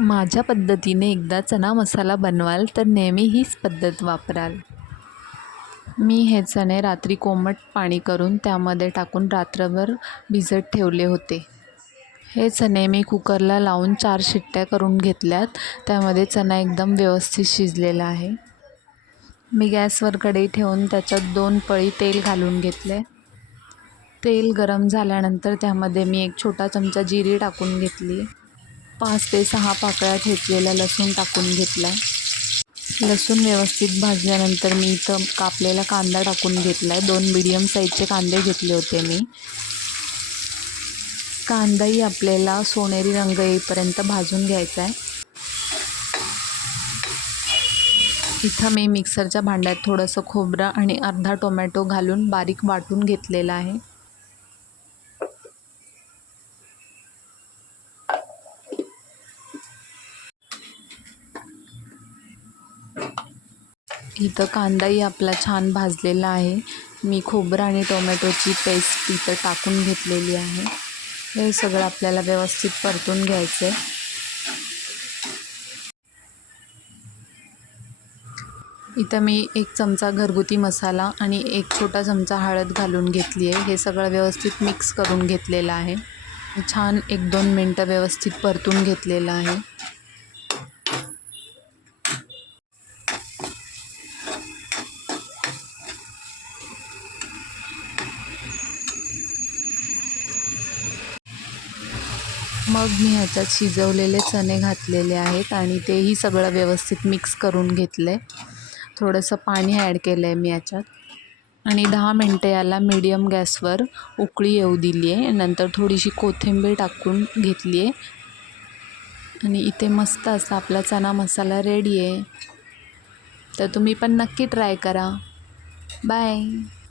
माझ्या पद्धतीने एकदा चणा मसाला बनवाल तर नेहमी हीच पद्धत वापराल। मी हे चणे रात्री कोमट पाणी करून त्यामध्ये टाकून रात्रभर भिजत ठेवले होते। हे चणे मी कुकरला लावून 4 शिट्ट्या करून घेतल्यात। त्यामध्ये चणा एकदम व्यवस्थित शिजलेला आहे। मी गॅसवर कढई ठेवून त्याच्यात 2 पळी तेल घालून घेतले। तेल गरम झाल्यानंतर त्यामध्ये मी 1 छोटा चमचा जिरे टाकून घेतली। 5 ते 6 पाकळ्या ठेचलेला लसूण टाकून घेतला। लसूण व्यवस्थित भाजल्यानंतर मी इथं कापलेला कांदा टाकून घेतला आहे। 2 मीडियम साईजचे कांदे घेतले होते मी। कांदाही आपल्याला सोनेरी रंग येईपर्यंत भाजून घ्यायचा आहे। इथं मी मिक्सरच्या भांड्यात थोडंसं खोबरं आणि अर्धा टोमॅटो घालून बारीक वाटून घेतलेला आहे। इथं कांदाही आपला छान भाजलेला आहे। मी खोबरं आणि टोमॅटोची पेस्ट इथं टाकून घेतलेली आहे। हे सगळं आपल्याला व्यवस्थित परतून घ्यायचं आहे। इथं मी 1 चमचा घरगुती मसाला आणि 1 छोटा चमचा हळद घालून घेतली आहे। हे सगळं व्यवस्थित मिक्स करून घेतलेलं आहे। छान 1-2 मिनटं व्यवस्थित परतून घेतलेलं आहे। मग मी ह्याच्यात शिजवलेले चणे घातलेले आहेत आणि तेही सगळं व्यवस्थित मिक्स करून घेतले। थोडंसं पाणी ॲड केलं आहे मी याच्यात आणि 10 मिनटं याला मीडियम गॅसवर उकळी येऊ दिली आहे। नंतर थोडीशी कोथिंबीर टाकून घेतली आहे आणि इथे मस्त असा आपला चणा मसाला रेडी आहे। तर तुम्ही पण नक्की ट्राय करा। बाय।